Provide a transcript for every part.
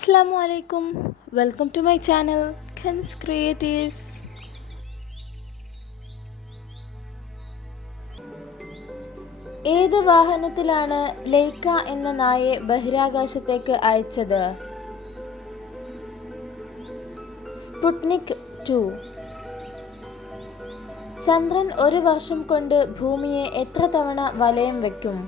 Assalamu alaikum. Welcome to my channel Khans Creatives. ഏത് വാഹനത്തിലാണ് ലൈക്ക എന്ന നായയെ ബഹിരാകാശത്തേക്ക് അയച്ചത്? സ്പുട്നിക് 2. ചന്ദ്രൻ ഒരു വർഷം കൊണ്ട് ഭൂമിയെ എത്ര തവണ വലയം വയ്ക്കും?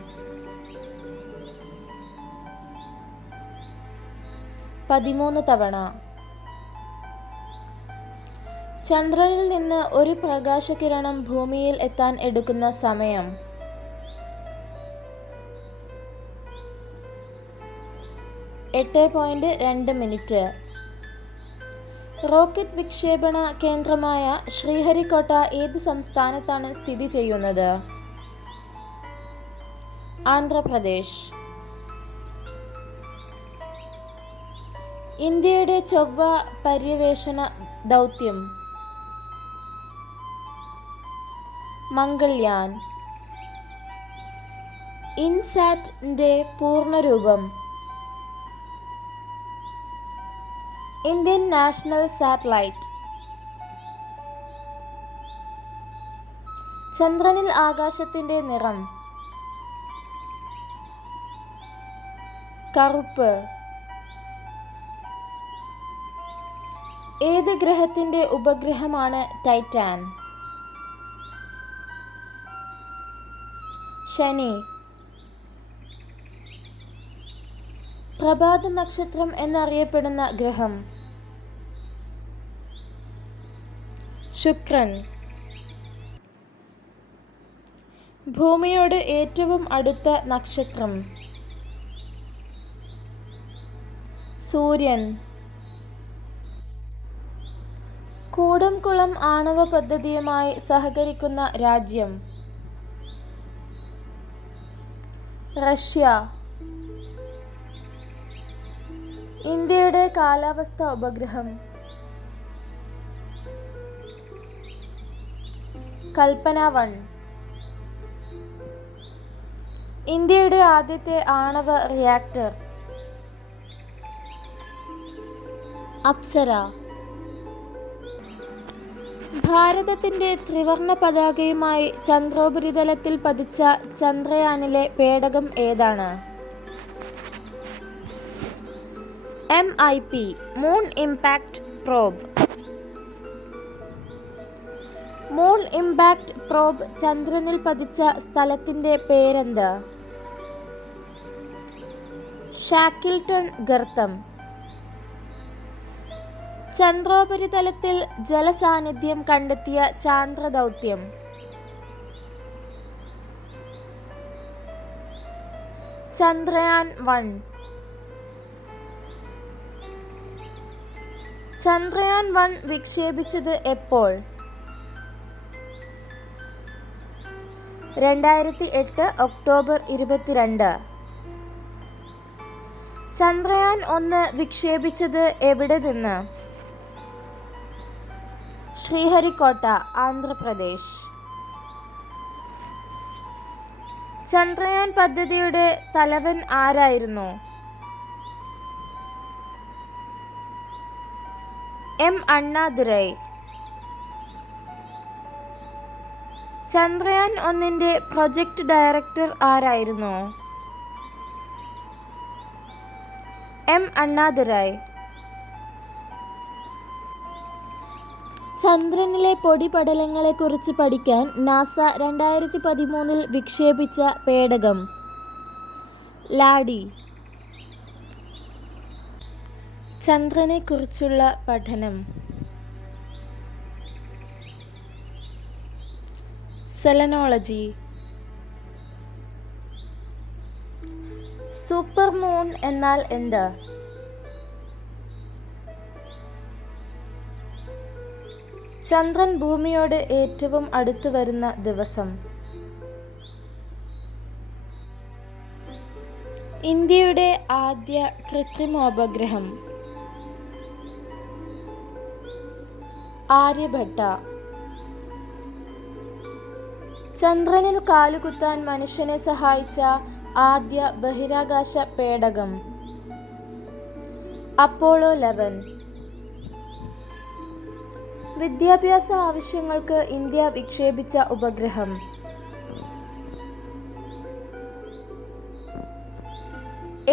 13 തവണ. ചന്ദ്രനിൽ നിന്ന് ഒരു പ്രകാശകിരണം ഭൂമിയിൽ എത്താൻ എടുക്കുന്ന സമയം? 8.2 മിനിറ്റ്. റോക്കറ്റ് വിക്ഷേപണ കേന്ദ്രമായ ശ്രീഹരിക്കോട്ട ഏത് സംസ്ഥാനത്താണ് സ്ഥിതി ചെയ്യുന്നത്? ആന്ധ്രാപ്രദേശ്. ഇന്ത്യയുടെ ചൊവ്വ പര്യവേഷണ ദൗത്യം? മംഗൾയാൻ. ഇൻസാറ്റിന്റെ പൂർണ്ണരൂപം? Indian national satellite. ചന്ദ്രനിൽ ആകാശത്തിന്റെ നിറം? കറുപ്പ്. ഏത് ഗ്രഹത്തിന്റെ ഉപഗ്രഹമാണ് ടൈറ്റാൻ? ശനി. പ്രഭാത നക്ഷത്രം എന്നറിയപ്പെടുന്ന ഗ്രഹം? ശുക്രൻ. ഭൂമിയോട് ഏറ്റവും അടുത്ത നക്ഷത്രം? സൂര്യൻ. കൂടംകുളം ആണവ പദ്ധതിയുമായി സഹകരിക്കുന്ന രാജ്യം? റഷ്യ. ഇന്ത്യയുടെ കാലാവസ്ഥാ ഉപഗ്രഹം? കൽപ്പന 1. ഇന്ത്യയുടെ ആദ്യത്തെ ആണവ റിയാക്ടർ? അപ്സര. ഭാരതത്തിന്റെ ത്രിവർണ പതാകയുമായി ചന്ദ്രോപരിതലത്തിൽ പതിച്ച ചന്ദ്രയാനിലെ പേടകം ഏതാണ്? MIP moon impact probe. Moon impact probe ചന്ദ്രനിൽ പതിച്ച സ്ഥലത്തിന്റെ പേരെന്ത്? ഷാക്കിൽട്ടൺ ഗർത്തം. ചന്ദ്രോപരിതലത്തിൽ ജലസാന്നിധ്യം കണ്ടെത്തിയ ചാന്ദ്രദൗത്യം? ചന്ദ്രയാൻ 1. ചന്ദ്രയാൻ 1 വിക്ഷേപിച്ചത് എപ്പോൾ? 2008 ഒക്ടോബർ 22. ചന്ദ്രയാൻ 1 വിക്ഷേപിച്ചത് എവിടെ നിന്ന്? ശ്രീഹരിക്കോട്ട, ആന്ധ്രാപ്രദേശ്. ചന്ദ്രയാൻ പദ്ധതിയുടെ തലവൻ ആരായിരുന്നു? M. അണ്ണാദുരൈ. ചന്ദ്രയാൻ 1ന്റെ പ്രൊജക്ട് ഡയറക്ടർ ആരായിരുന്നു? M. അണ്ണാദുരൈ. ചന്ദ്രനിലെ പൊടിപടലങ്ങളെക്കുറിച്ച് പഠിക്കാൻ നാസ 2013 വിക്ഷേപിച്ച പേടകം? ലാഡി. ചന്ദ്രനെക്കുറിച്ചുള്ള പഠനം? സെലനോളജി. സൂപ്പർ മൂൺ എന്നാൽ എന്ത്? ചന്ദ്രൻ ഭൂമിയോട് ഏറ്റവും അടുത്ത് വരുന്ന ദിവസം? ഇന്ത്യയുടെ ആദ്യ കൃത്രിമോപഗ്രഹം? ആര്യഭട്ട. ചന്ദ്രനിൽ കാലുകുത്താൻ മനുഷ്യനെ സഹായിച്ച ആദ്യ ബഹിരാകാശ പേടകം? അപ്പോളോ 11. വിദ്യാഭ്യാസ ആവശ്യങ്ങൾക്ക് ഇന്ത്യ വിക്ഷേപിച്ച ഉപഗ്രഹം.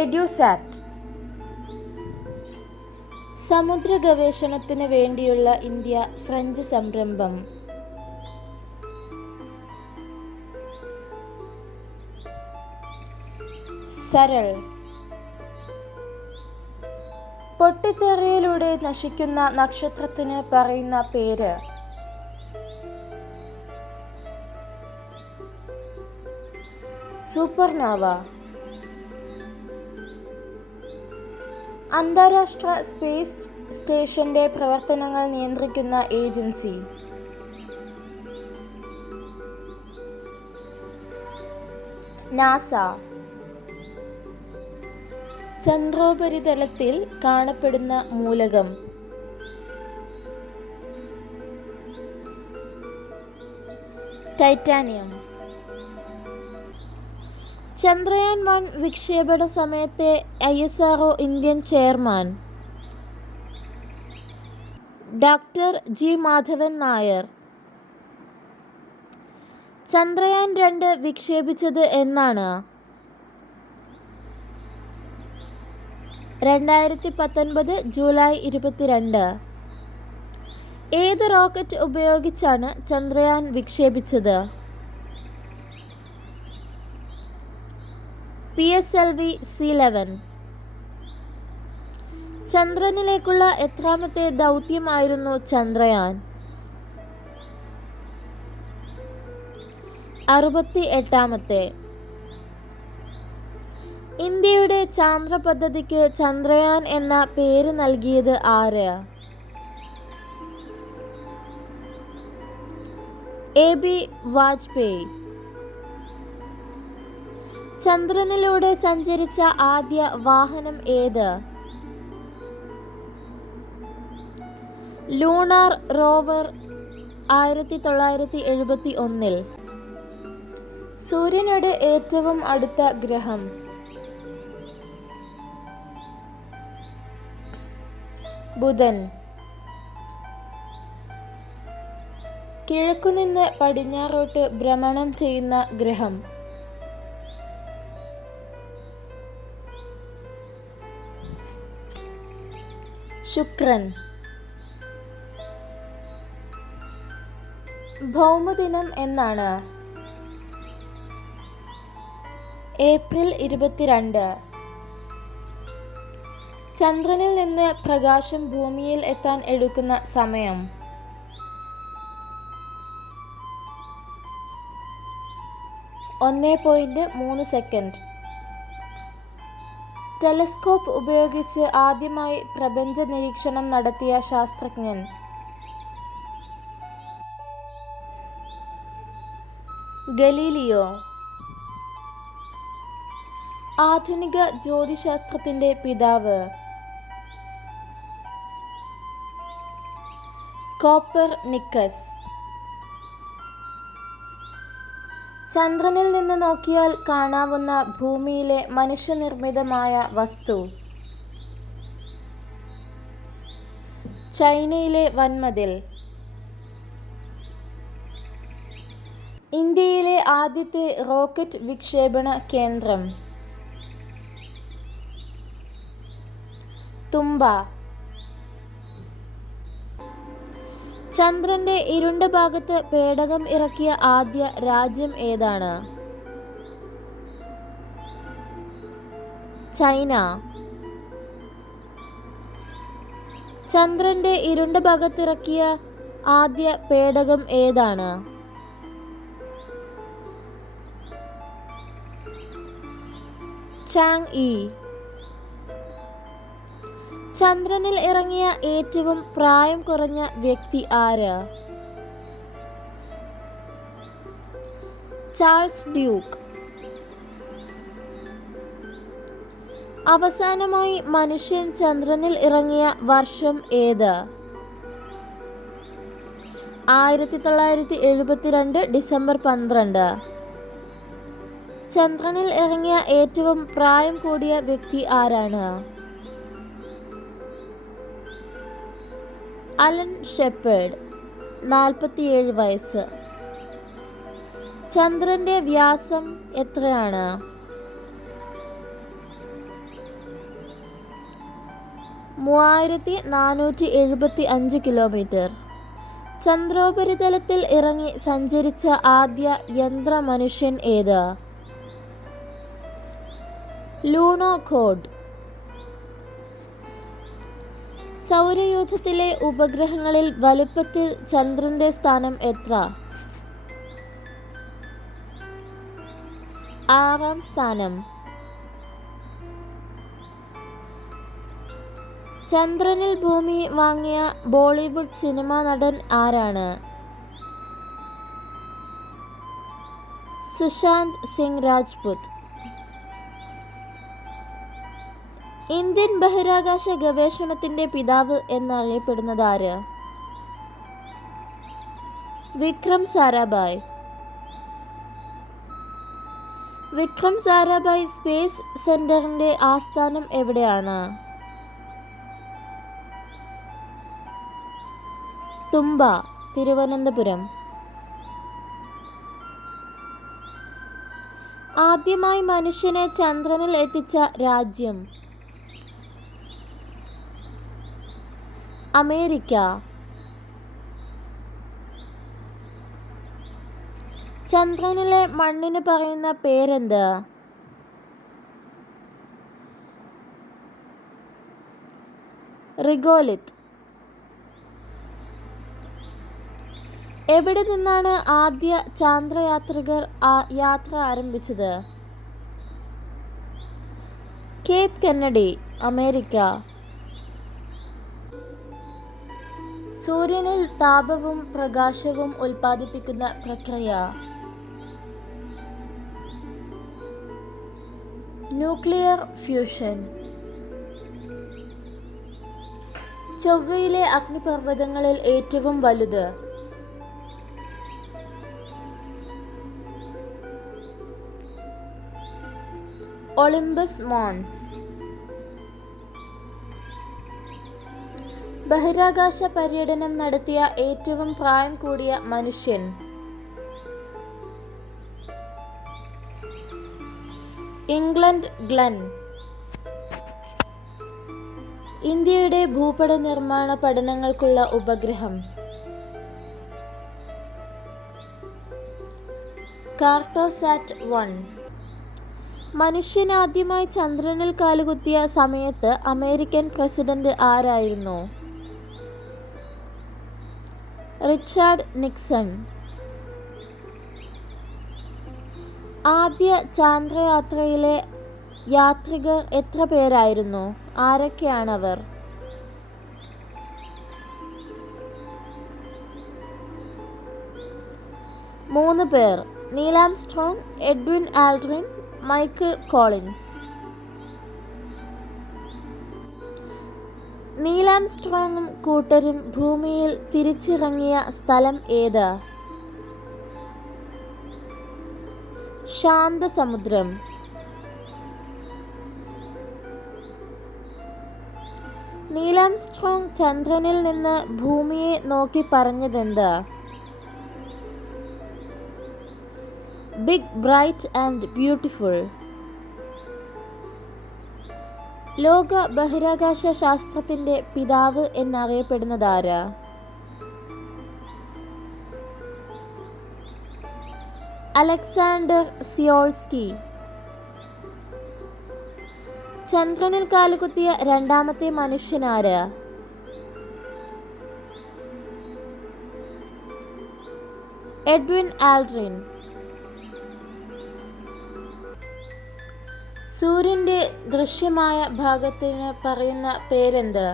എഡ്യൂസാറ്റ്. സമുദ്ര ഗവേഷണത്തിന് വേണ്ടിയുള്ള ഇന്ത്യ ഫ്രഞ്ച് സംരംഭം. സരൾ. പൊട്ടിത്തെറിയിലൂടെ നശിക്കുന്ന നക്ഷത്രത്തിന് പറയുന്ന പേര്. സൂപ്പർനോവ. അന്താരാഷ്ട്ര സ്പേസ് സ്റ്റേഷന്റെ പ്രവർത്തനങ്ങൾ നിയന്ത്രിക്കുന്ന ഏജൻസി. നാസ. ചന്ദ്രോപരിതലത്തിൽ കാണപ്പെടുന്ന മൂലകം. ടൈറ്റാനിയം. ചന്ദ്രയാൻ 1 വിക്ഷേപണ സമയത്തെ ISRO Indian chairman doctor G. Madhavan Nair. Chandrayaan 2 വിക്ഷേപിച്ചത് എന്നാണ്? 2019 ജൂലൈ 22. ഏത് റോക്കറ്റ് ഉപയോഗിച്ചാണ് ചന്ദ്രയാൻ വിക്ഷേപിച്ചത്? PSLV C-11. ചന്ദ്രനിലേക്കുള്ള എത്രാമത്തെ ദൗത്യമായിരുന്നു ചന്ദ്രയാൻ? 68ാമത്തെ. ഇന്ത്യയുടെ ചാന്ദ്ര പദ്ധതിക്ക് ചന്ദ്രയാൻ എന്ന പേര് നൽകിയത് ആര്? AB വാജ്പേയി. ചന്ദ്രനിലൂടെ സഞ്ചരിച്ച ആദ്യ വാഹനം ഏത്? Lunar rover 1971. സൂര്യനോട് ഏറ്റവും അടുത്ത ഗ്രഹം. ബുധൻ. കിഴക്കുനിന്ന് പടിഞ്ഞാറോട്ട് ഭ്രമണം ചെയ്യുന്ന ഗ്രഹം. ശുക്രൻ. ഭൗമദിനം എന്നാണ്? ഏപ്രിൽ 22. ചന്ദ്രനിൽ നിന്ന് പ്രകാശം ഭൂമിയിൽ എത്താൻ എടുക്കുന്ന സമയം. 1.3 സെക്കൻഡ്. ടെലസ്കോപ്പ് ഉപയോഗിച്ച് ആദ്യമായി പ്രപഞ്ച നിരീക്ഷണം നടത്തിയ ശാസ്ത്രജ്ഞൻ. ഗലീലിയോ. ആധുനിക ജ്യോതിശാസ്ത്രത്തിന്റെ പിതാവ്. കോപ്പർനിക്കസ്. ചന്ദ്രനിൽ നിന്ന് നോക്കിയാൽ കാണാവുന്ന ഭൂമിയിലെ മനുഷ്യനിർമ്മിതമായ വസ്തു. ചൈനയിലെ വൻമതിൽ. ഇന്ത്യയിലെ ആദ്യത്തെ റോക്കറ്റ് വിക്ഷേപണ കേന്ദ്രം. തുമ്പ. ചന്ദ്രന്റെ ഇരുണ്ട ഭാഗത്ത് പേടകം ഇറക്കിയ ആദ്യ രാജ്യം ഏതാണ്? ചൈന. ചന്ദ്രന്റെ ഇരുണ്ട ഭാഗത്തിറക്കിയ ആദ്യ പേടകം ഏതാണ്? ചാങ്-ഇ. ചന്ദ്രനിൽ ഇറങ്ങിയ ഏറ്റവും പ്രായം കുറഞ്ഞ വ്യക്തി ആര്? Charles Duke. അവസാനമായി മനുഷ്യൻ ചന്ദ്രനിൽ ഇറങ്ങിയ വർഷം ഏത്? 1972 ഡിസംബർ 12. ചന്ദ്രനിൽ ഇറങ്ങിയ ഏറ്റവും പ്രായം കൂടിയ വ്യക്തി ആരാണ്? അലൻ ഷെപ്പേർഡ് 47 വയസ്സ്. ചന്ദ്രന്റെ വ്യാസം എത്രയാണ്? 3475 കിലോമീറ്റർ. ചന്ദ്രോപരിതലത്തിൽ ഇറങ്ങി സഞ്ചരിച്ച ആദ്യ യന്ത്ര മനുഷ്യൻ ഏത്? ലൂണോ ഖോഡ്. സൗരയൂഥത്തിലെ ഉപഗ്രഹങ്ങളിൽ വലുപ്പത്തിൽ ചന്ദ്രന്റെ സ്ഥാനം എത്ര? 6-ാം സ്ഥാനം. ചന്ദ്രനിൽ ഭൂമി വാങ്ങിയ ബോളിവുഡ് സിനിമാ നടൻ ആരാണ്? സുശാന്ത് സിംഗ് രാജ്പുത്. ഇന്ത്യൻ ബഹിരാകാശ ഗവേഷണത്തിന്റെ പിതാവ് എന്നറിയപ്പെടുന്നത് ആര്? വിക്രം സാരാഭായ്. വിക്രം സാരാഭായ് സ്പേസ് സെന്ററിന്റെ ആസ്ഥാനം എവിടെയാണ്? തുമ്പ, തിരുവനന്തപുരം. ആദ്യമായി മനുഷ്യനെ ചന്ദ്രനിൽ എത്തിച്ച രാജ്യം? അമേരിക്ക. ചന്ദ്രനിലെ മണ്ണിന് പറയുന്ന പേരെന്ത്? റിഗോലിത്ത്. എവിടെ നിന്നാണ് ആദ്യ ചാന്ദ്രയാത്രികർ യാത്ര ആരംഭിച്ചത്? Cape Kennedy, America. സൂര്യനിൽ താപവും പ്രകാശവും ഉൽപ്പാദിപ്പിക്കുന്ന പ്രക്രിയ? Nuclear fusion. ചൊവ്വയിലെ അഗ്നിപർവ്വതങ്ങളിൽ ഏറ്റവും വലുത്? Olympus Mons. ബഹിരാകാശ പര്യടനം നടത്തിയ ഏറ്റവും പ്രായം കൂടിയ മനുഷ്യൻ? England Glenn. ഇന്ത്യയുടെ ഭൂപട നിർമ്മാണ പഠനങ്ങൾക്കുള്ള ഉപഗ്രഹം? കാർട്ടോസാറ്റ് 1. മനുഷ്യൻ ആദ്യമായി ചന്ദ്രനിൽ കാലുകുത്തിയ സമയത്ത് അമേരിക്കൻ പ്രസിഡന്റ് ആരായിരുന്നു? Richard Nixon. ആദ്യ ചാന്ദ്രയാത്രയിലെ യാത്രികർ എത്ര പേരായിരുന്നു? ആരൊക്കെയാണവർ? 3 പേർ. Neil Armstrong, Edwin Aldrin, Michael Collins. Neil ആംസ്ട്രോങ്ങും കൂട്ടരും ഭൂമിയിൽ തിരിച്ചിറങ്ങിയ സ്ഥലം ഏത്? ശാന്തസമുദ്രം. നീൽ ആംസ്ട്രോങ് ചന്ദ്രനിൽ നിന്ന് ഭൂമിയെ നോക്കി പറഞ്ഞതെന്ത്? Big, bright and beautiful. ലോക ബഹിരാകാശ ശാസ്ത്രത്തിന്റെ പിതാവ് എന്നറിയപ്പെടുന്നതാര്? അലക്സാണ്ടർ സിയോൾസ്കി. ചന്ദ്രനിൽ കാലുകുത്തിയ രണ്ടാമത്തെ മനുഷ്യനാര്? Edwin Aldrin. സൂര്യന്റെ ദൃശ്യമായ ഭാഗത്തിന് പറയുന്ന പേരെന്ത്?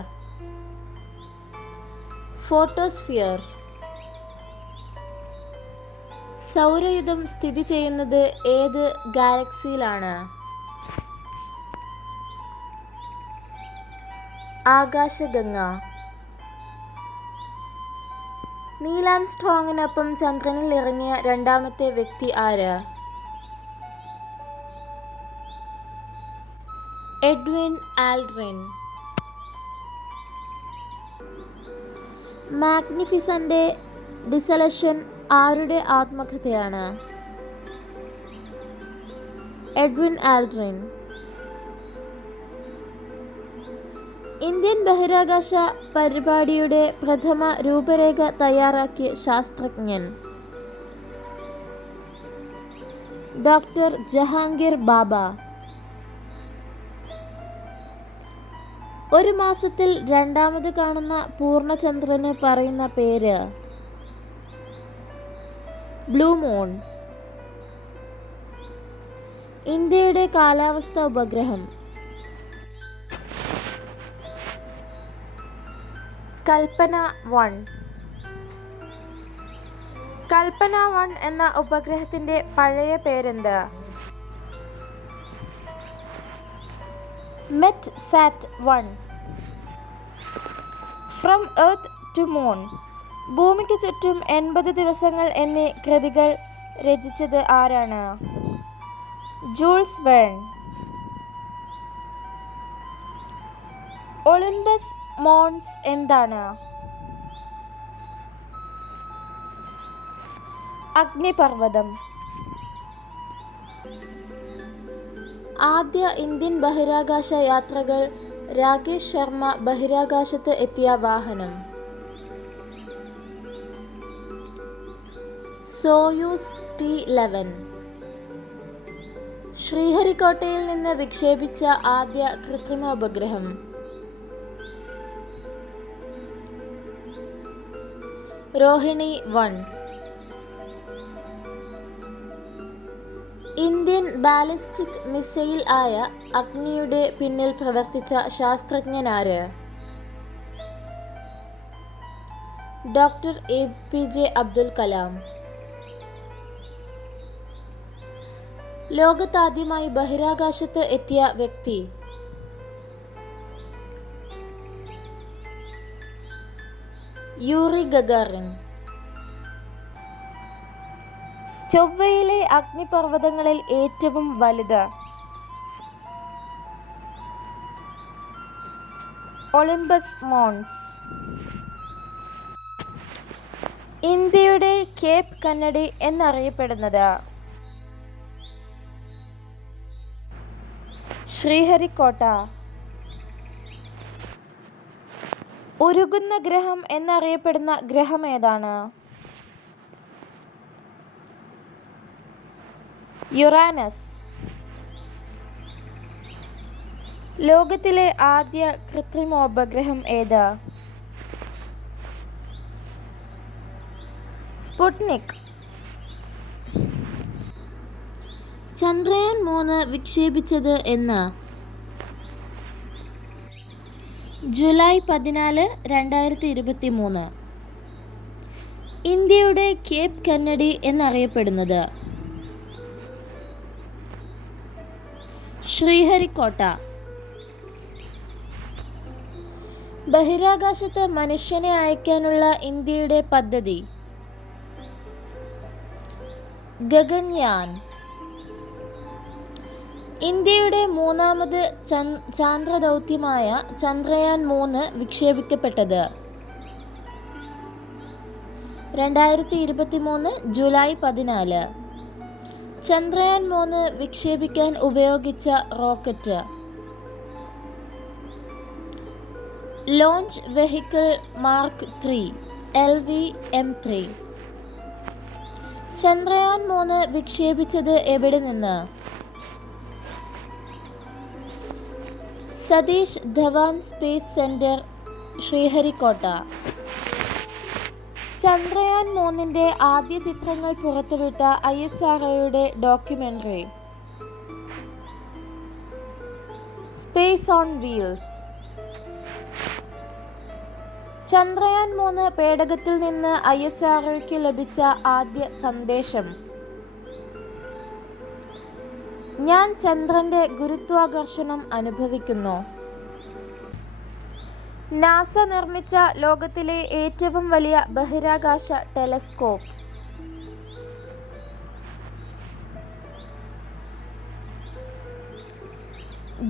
ഫോട്ടോസ്ഫിയർ. സൗരയൂഥം സ്ഥിതി ചെയ്യുന്നത് ഏത് ഗാലക്സിയിലാണ്? ആകാശഗംഗ. നീൽ ആംസ്ട്രോങ്ങിനൊപ്പം ചന്ദ്രനിൽ ഇറങ്ങിയ രണ്ടാമത്തെ വ്യക്തി ആര്? Edwin Aldrin. മാഗ്നിഫിസന്റ് ഡിസലഷൻ ആരുടെ ആത്മകഥയാണ്? Edwin Aldrin. ഇന്ത്യൻ ബഹിരാകാശ പരിപാടിയുടെ പ്രഥമ രൂപരേഖ തയ്യാറാക്കിയ ശാസ്ത്രജ്ഞൻ? ഡോക്ടർ ജഹാംഗീർ ബാബ. ഒരു മാസത്തിൽ രണ്ടാമത് കാണുന്ന പൂർണ്ണചന്ദ്രന് പറയുന്ന പേര്? Blue moon. ഇന്ത്യയുടെ കാലാവസ്ഥാ ഉപഗ്രഹം? കൽപ്പന 1. കൽപ്പന 1 എന്ന ഉപഗ്രഹത്തിന്റെ പഴയ പേരെന്ത്? Metsat 1. From earth to moon, ഭൂമിക്ക് ചുറ്റും 80 ദിവസങ്ങൾ എന്നീ കൃതികൾ രചിച്ചത് ആരാണ്? Joules Verne. ഒളിമ്പസ് മോൺസ് എന്താണ്? അഗ്നിപർവ്വതം. ആദ്യ ഇന്ത്യൻ ബഹിരാകാശ യാത്രകൾ രാകേഷ് ശർമ്മ ബഹിരാകാശത്ത് എത്തിയ വാഹനം? Soyuz T-11. ശ്രീഹരിക്കോട്ടയിൽ നിന്ന് വിക്ഷേപിച്ച ആദ്യ കൃത്രിമ ഉപഗ്രഹം? രോഹിണി 1. ഇന്ത്യൻ ബാലിസ്റ്റിക് മിസൈൽ ആയ അഗ്നിയുടെ പിന്നിൽ പ്രവർത്തിച്ച ശാസ്ത്രജ്ഞനാര്? Doctor APJ Abdul Kalam. ലോകത്താദ്യമായി ബഹിരാകാശത്ത് എത്തിയ വ്യക്തി? Yuri Gagarin. ചൊവ്വയിലെ അഗ്നിപർവ്വതങ്ങളിൽ ഏറ്റവും വലുത്? Olympus Mons. ഇന്ത്യയുടെ കേപ്പ് കന്നഡി എന്നറിയപ്പെടുന്നത്? ശ്രീഹരിക്കോട്ട. ഉരുകുന്ന ഗ്രഹം എന്നറിയപ്പെടുന്ന ഗ്രഹം ഏതാണ്? യുറാനസ്. ലോകത്തിലെ ആദ്യ കൃത്രിമോപഗ്രഹം ഏത്? സ്പുട്നിക്. ചന്ദ്രയാൻ 3 വിക്ഷേപിച്ചത് എന്ന്? ജൂലൈ 14, 2023. ഇന്ത്യയുടെ കേപ്പ് കന്നഡി എന്നറിയപ്പെടുന്നത്? ശ്രീഹരിക്കോട്ട. ബഹിരാകാശത്ത് മനുഷ്യനെ അയക്കാനുള്ള ഇന്ത്യയുടെ പദ്ധതി? ഗഗൻയാൻ. ഇന്ത്യയുടെ മൂന്നാമത് ചാന്ദ്രദൗത്യമായ ചന്ദ്രയാൻ 3 വിക്ഷേപിക്കപ്പെട്ടത്? 2023 ജൂലൈ 14. ചന്ദ്രയാൻ 3 വിക്ഷേപിക്കാൻ ഉപയോഗിച്ച rocket? Launch vehicle mark 3 LV-M3. Chandrayaan 3 വിക്ഷേപിച്ചത് എവിടെ നിന്ന്? Satish Dhawan space centre, Sriharikota. ചന്ദ്രയാൻ 3ന്റെ ആദ്യ ചിത്രങ്ങൾ പുറത്തുവിട്ട ISROയുടെ ഡോക്യുമെന്ററി? Space on wheels. ചന്ദ്രയാൻ 3 പേടകത്തിൽ നിന്ന് ISROയ്ക്ക് ലഭിച്ച ആദ്യ സന്ദേശം? ഞാൻ ചന്ദ്രന്റെ ഗുരുത്വാകർഷണം അനുഭവിക്കുന്നു. നാസ നിർമ്മിച്ച ലോകത്തിലെ ഏറ്റവും വലിയ ബഹിരാകാശ telescope?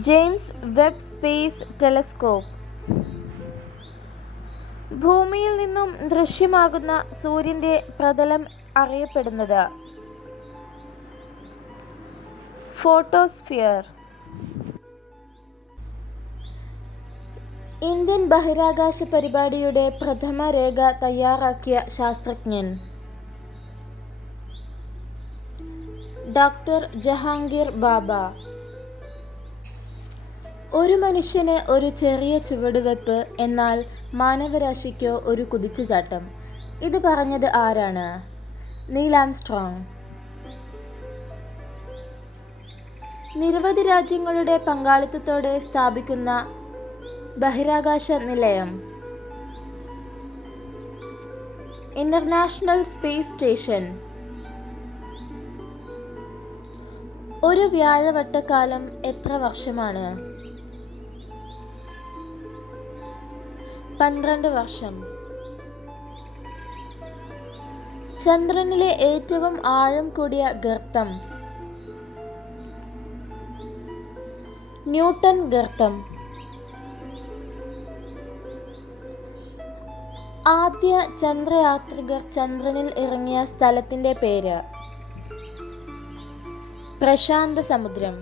James Webb space telescope. ഭൂമിയിൽ നിന്നും ദൃശ്യമാകുന്ന സൂര്യന്റെ പ്രതലം അറിയപ്പെടുന്നത് ഫോട്ടോസ്ഫിയർ. ഇന്ത്യൻ ബഹിരാകാശ പരിപാടിയുടെ പ്രഥമ രേഖ തയ്യാറാക്കിയ ശാസ്ത്രജ്ഞൻ ഡോക്ടർ ജഹാംഗീർ ബാബ. ഒരു മനുഷ്യന് ഒരു ചെറിയ ചുവടുവെപ്പ്, എന്നാൽ മാനവരാശിക്കോ ഒരു കുതിച്ചുചാട്ടം. ഇത് പറഞ്ഞത് ആരാണ്? Neil Armstrong. നിരവധി രാജ്യങ്ങളുടെ പങ്കാളിത്തത്തോടെ സ്ഥാപിക്കുന്ന ബഹിരാകാശ നിലയം ഇന്റർനാഷണൽ സ്പേസ് സ്റ്റേഷൻ. ഒരു വ്യാഴവട്ടക്കാലം എത്ര വർഷമാണ്? 12 വർഷം. ചന്ദ്രനിലെ ഏറ്റവും ആഴം കൂടിയ ഗർത്തം ന്യൂട്ടൺ ഗർത്തം. ആദ്യ ചന്ദ്രയാത്രികർ ചന്ദ്രനിൽ ഇറങ്ങിയ സ്ഥലത്തിന്റെ പേര് പ്രശാന്ത സമുദ്രം.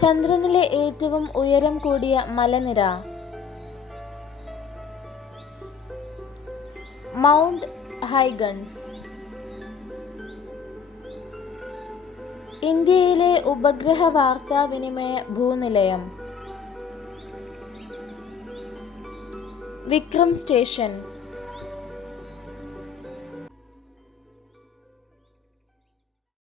ചന്ദ്രനിലെ ഏറ്റവും ഉയരം കൂടിയ മലനിര മൗണ്ട് ഹൈഗൺസ്. ഇന്ത്യയിലെ ഉപഗ്രഹ വാർത്താവിനിമയ ഭൂനിലയം വിക്രം സ്റ്റേഷൻ.